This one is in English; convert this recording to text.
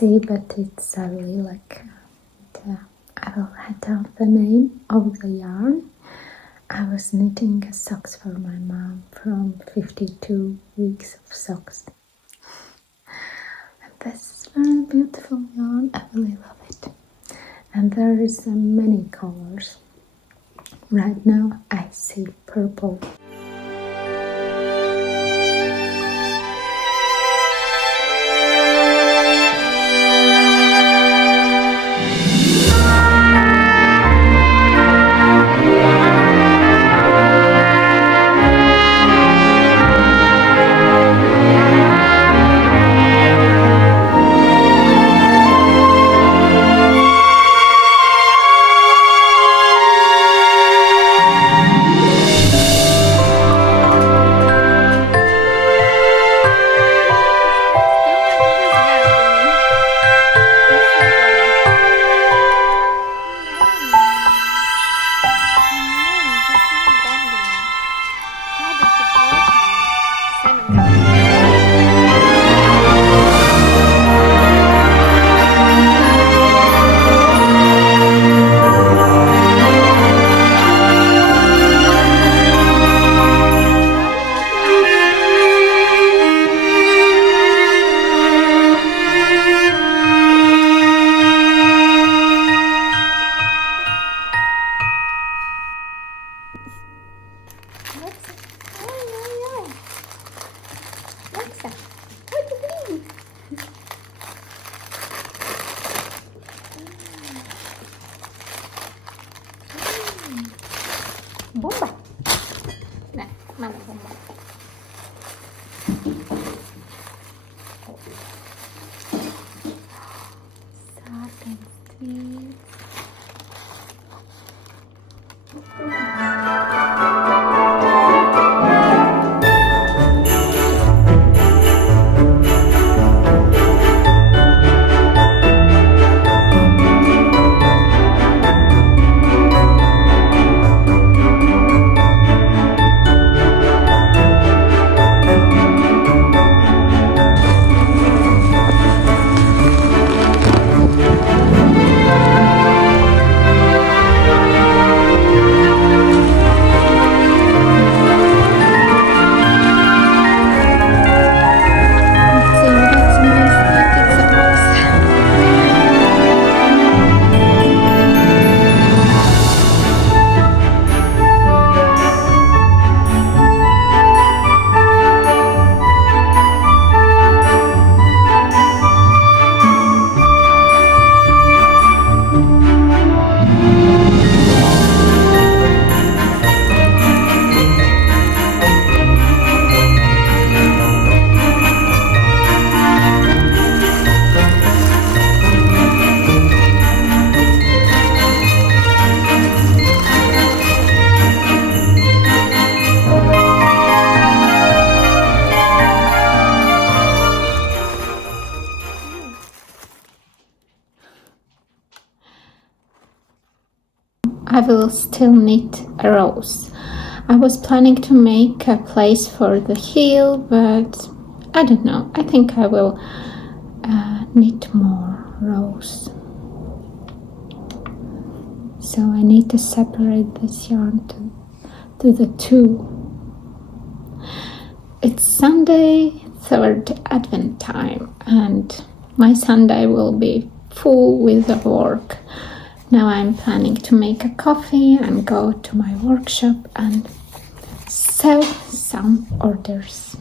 see, but it's a lilac. I will write down the name of the yarn. I was knitting socks for my mom from 52 weeks of socks. And this is very beautiful yarn. I really love it. And there is many colors. Right now I see purple. Bomba! Nè, mana bomba? Satin stitch. I will still knit a rose. I was planning to make a place for the heel, but I don't know. I think I will knit more rose. So I need to separate this yarn to the two. It's Sunday, 3rd Advent time, and my Sunday will be full with the work. Now I'm planning to make a coffee and go to my workshop and sell some orders.